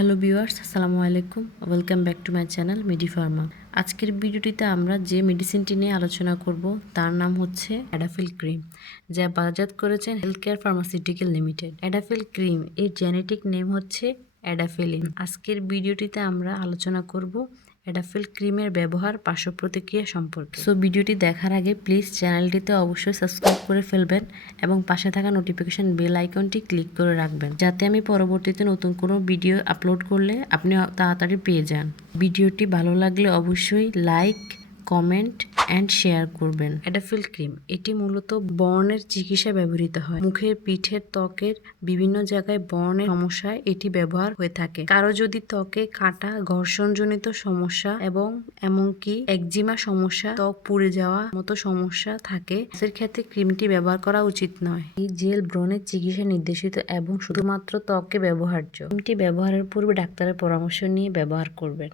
Hello viewers, আসসালামু আলাইকুম। Welcome back to my channel Medipharma. আজকের ভিডিওটিতে আমরা যে মেডিসিনটি নিয়ে আলোচনা করব তার নাম হচ্ছে অ্যাডাফিল ক্রিম, যা বাজারজাত করেছেন health care pharmaceutical limited. Adafil cream এর জেনেটিক নেম হচ্ছে অ্যাডাফিলিন। আজকের ভিডিওটিতে আমরা আলোচনা করব অ্যাডাফিল ক্রিমের ব্যবহার, পার্শ্ব প্রতিক্রিয়া সম্পর্কে। সো ভিডিওটি দেখার আগে প্লিজ চ্যানেলটিতে অবশ্যই সাবস্ক্রাইব করে ফেলবেন এবং পাশে থাকা নোটিফিকেশন বেল আইকনটি ক্লিক করে রাখবেন, যাতে আমি পরবর্তীতে নতুন কোনো ভিডিও আপলোড করলে আপনি তাড়াতাড়ি পেয়ে যান। ভিডিওটি ভালো লাগলে অবশ্যই লাইক, কমেন্ট অ্যান্ড শেয়ার করবেন। অ্যাডাফিল ক্রিম এটি মূলত বর্ণের চিকিৎসা ব্যবহৃত হয়। মুখের, পিঠের, ত্বকের বিভিন্ন জায়গায় বর্ণের সমস্যায় এটি ব্যবহার হয়ে থাকে। কারো যদি ত্বকে কাটা, ঘর্ষণজনিত সমস্যা এবং এমনকি একজিমা সমস্যা, ত্বক পুড়ে যাওয়া মতো সমস্যা থাকে, এর ক্ষেত্রে ক্রিমটি ব্যবহার করা উচিত নয়। এই জেল ব্রণের চিকিৎসা নির্দেশিত এবং শুধুমাত্র ত্বকে ব্যবহার্য। ক্রিমটি ব্যবহারের পূর্বে ডাক্তারের পরামর্শ নিয়ে ব্যবহার করবেন।